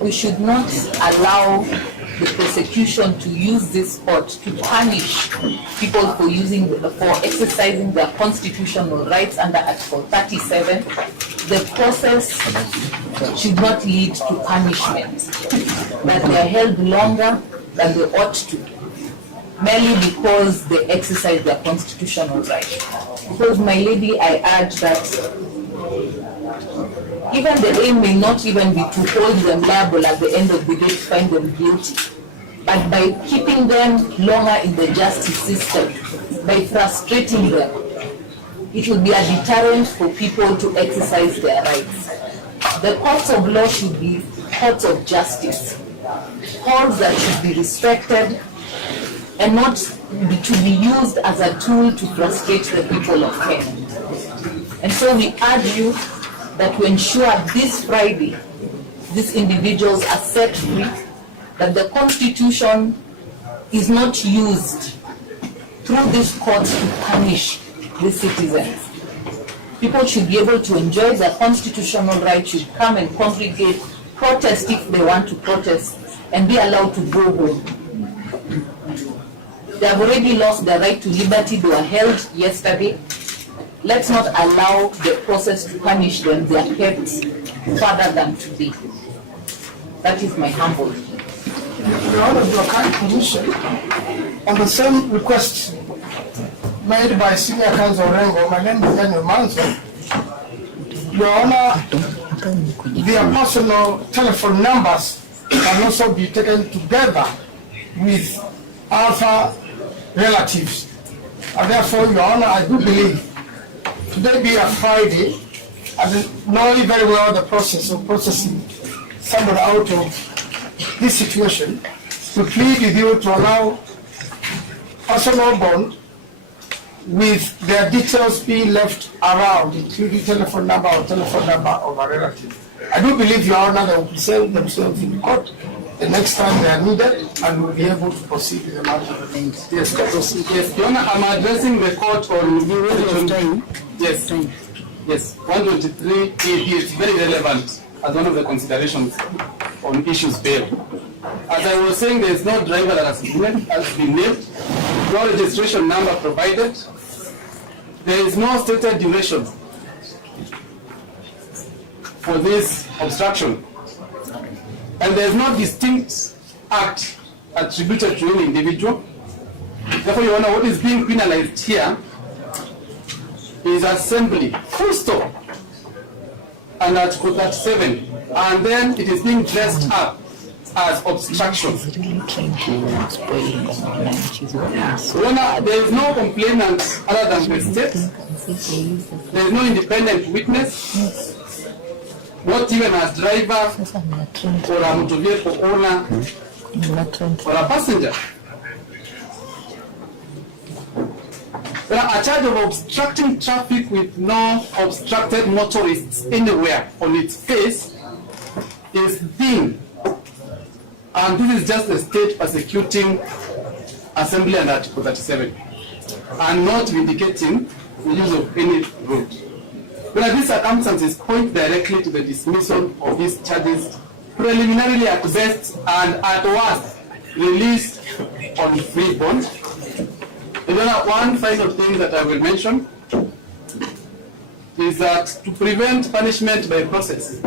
we should not allow the prosecution to use this court to punish people for exercising their constitutional rights under Article 37. The process should not lead to punishment, that they are held longer than they ought to, merely because they exercise their constitutional rights. Because, my lady, I urge that even the aim may not even be to hold them liable at the end of the day to find them guilty, but by keeping them longer in the justice system, by frustrating them, it will be a deterrent for people to exercise their rights. The courts of law should be courts of justice, courts that should be respected and not to be used as a tool to frustrate the people of Kenya. And so we urge you that to ensure this Friday, these individuals are set free, that the Constitution is not used through this court to punish the citizens. People should be able to enjoy their constitutional rights, should come and congregate, protest if they want to protest, and be allowed to go home. They have already lost their right to liberty. They were held yesterday. Let's not allow the process to punish them. They are kept further than today. That is my humble view. Your Honor, your kind permission, on the same request made by Senior Counsel Rengo, my name is Daniel Manson. Your Honor, their personal telephone numbers can also be taken together with other relatives. And therefore, Your Honor, I do believe today being a Friday, and knowing very well the process of processing someone out of this situation, to plead with you to allow personal bond with their details being left around, including telephone number or telephone number of a relative. I do believe, Your Honor, they will present themselves in court the next time they are needed and will be able to proceed with the matter. Yes, yes, Your Honor, I'm addressing the court on yes, yes, 123 is very relevant as one of the considerations on issues bail. As I was saying, there is no driver that has been named, no registration number provided, there is no stated duration for this obstruction, and there is no distinct act attributed to any individual. Therefore, Your Honor, what is being penalized here is assembly, full stop, and Article 37, and then it is being dressed up as obstruction. Your Honor, there is no complainant other than the state. There is no independent witness, not even a driver or a motor vehicle owner or a passenger. There are a charge of obstructing traffic with no obstructed motorists anywhere on its face is thin, and this is just the state persecuting assembly under Article 37 and not vindicating the use of any road. But these circumstances point directly to the dismissal of these charges preliminarily at best and at worst released on free bond. One final thing that I will mention is that to prevent punishment by process,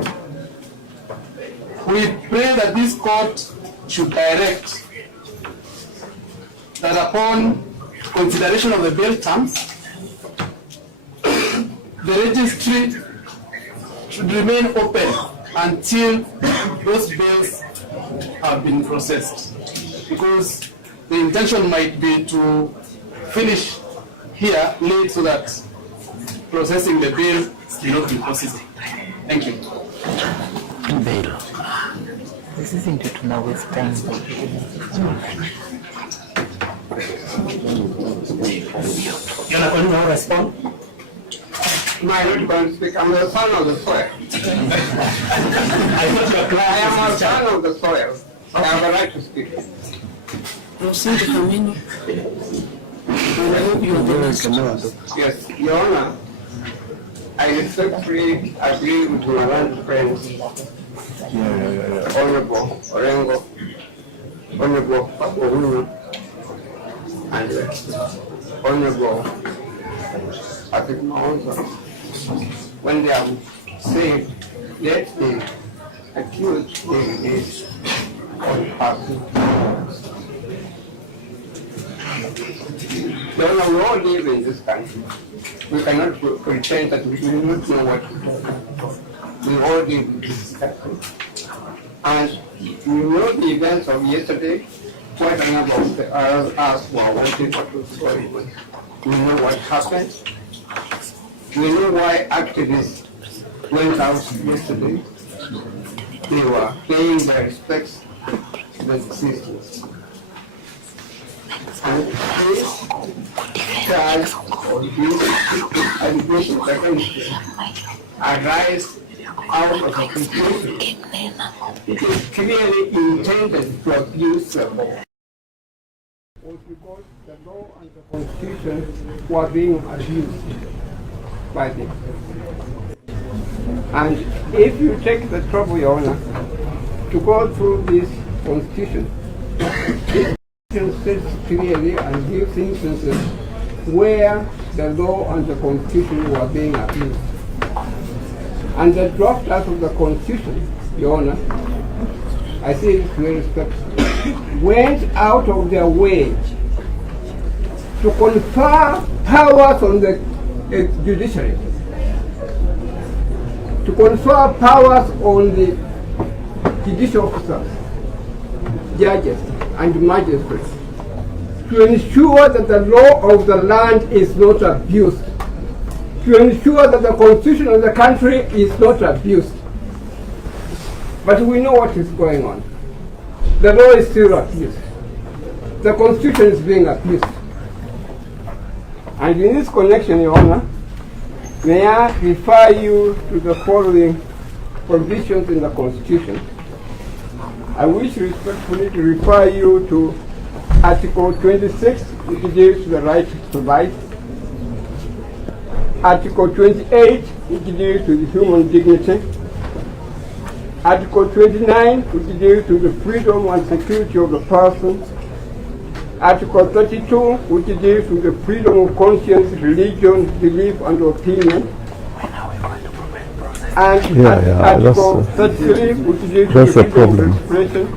we pray that this court should direct that upon consideration of the bail terms, the registry should remain open until those bails have been processed, because the intention might be to finish here late so that processing the bail will not be possible. Thank you. Bail. This isn't it now waste time. You're going to respond? No, I'm not going to speak. I'm the son of the soil. I am a son of the soil. I have a right to speak. Yes, Your Honor, I respectfully agree with my learned friends on Honorable Orengo, Honorable Papo, and Honorable Patrick Mahoza, when they are saying, let the accused is on party. We all live in this country. We cannot pretend that we do not know what to do. We all live in this country. And we know the events of yesterday. Quite a number of us were wanting to story. We know what happened. We know why activists went out yesterday. They were paying their respects to the deceased. And this charge or these allegations against them arise out of a confusion. It is clearly intended to abuse the law. Was because the law and the constitution were being abused by them. And if you take the trouble, Your Honor, to go through this constitution, it states clearly and gives instances where the law and the constitution were being abused. And the drafters of the constitution, Your Honor, I say this very respectfully, went out of their way to confer powers on the judiciary, to confer powers on the judicial officers, judges, and magistrates, to ensure that the law of the land is not abused, to ensure that the constitution of the country is not abused. But we know what is going on. The law is still abused. The constitution is being abused. And in this connection, Your Honor, may I refer you to the following provisions in the constitution. I wish respectfully to refer you to Article 26, which deals with the right to life. Article 28, which deals with human dignity. Article 29, which deals with the freedom and security of the person. Article 32, which deals with the freedom of conscience, religion, belief, and opinion. And Article 33, which deals with the freedom of expression.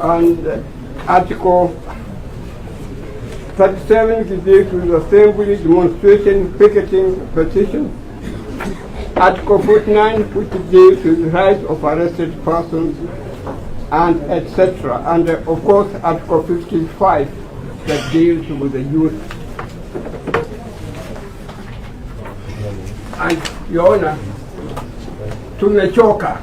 And Article 37, which deals with assembly, demonstration, picketing, petition. Article 49, which deals with the rights of arrested persons, and etc. And of course, Article 55, that deals with the youth. And Your Honor, tumechoka.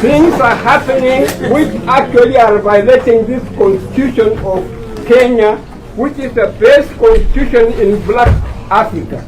Things are happening which actually are violating this constitution of Kenya, which is the best constitution in Black Africa.